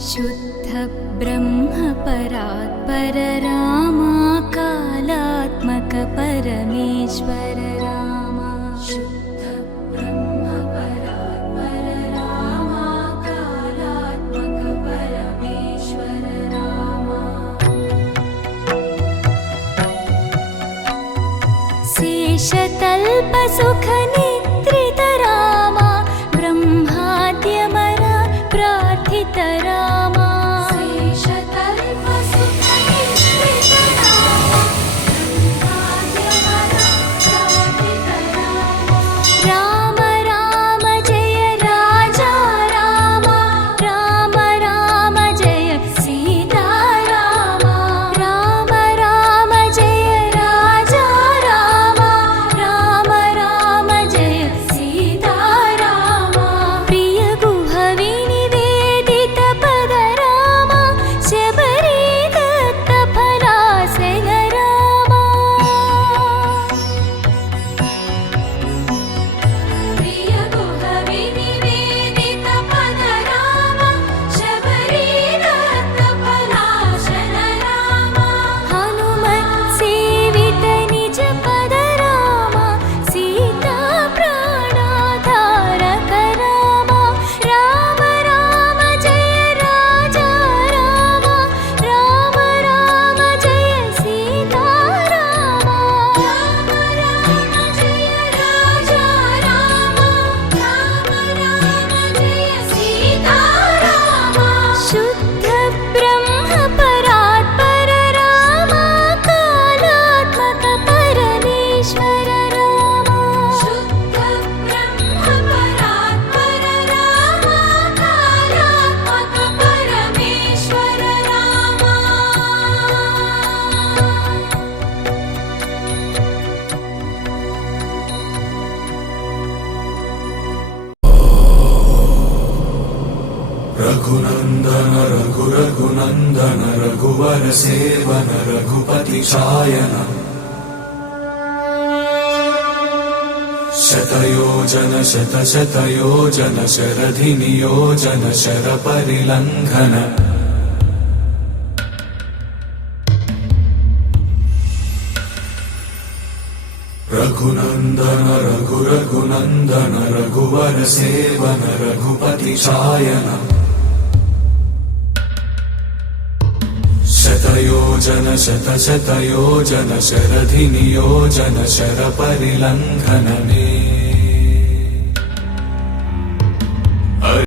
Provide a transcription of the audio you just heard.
शुद्ध ब्रह्म परात्पर रामा कालात्मक परमेश्वर रामा। शुद्ध ब्रह्म परात्पर रामा कालात्मक परमेश्वर रामा। शेषतल्प सुख निद्रित रामा ब्रह्माद्यमर प्रार्थित रामा। शेषतल्प सुख निद्रित रामा ब्रह्माद्यमर प्रार्थित रामा। राम राम जय राजा रामा, राम राम जय सीता रामा। राम राम जय राजा रामा, राम राम जय सीता रामा। प्रिय गुह विनिवेदित पद रामा, शबरी दत्त फलासन रामा। प्रिय गुह विनिवेदित पद रामा, शबरी दत्त फलासन रामा। हनुमत् सेवित निज पद रामा, सीता प्राणाधारक रामा। राम राम जय राजा रामा, राम राम जय सीता रामा। राम राम जय राजा रामा, राम राम जय सीता रामा। शुद्ध ब्रह्म परात्पर रामा कालात्मक परमेश्वर रामा। शुद्ध ब्रह्म परात्पर रामा कालात्मक परमेश्वर रामा। रघुनंदन रघुनंदन रघुवर सेवन रघुपति शायन। शतयोजन शतयोजन शरधि नियोजन शर परिलंघन। रघुनंदन रघुनंदन रघुवर सेवन रघुपति शायन। शतयोजन शतयोजन शरधि नियोजन शर परिलंघन।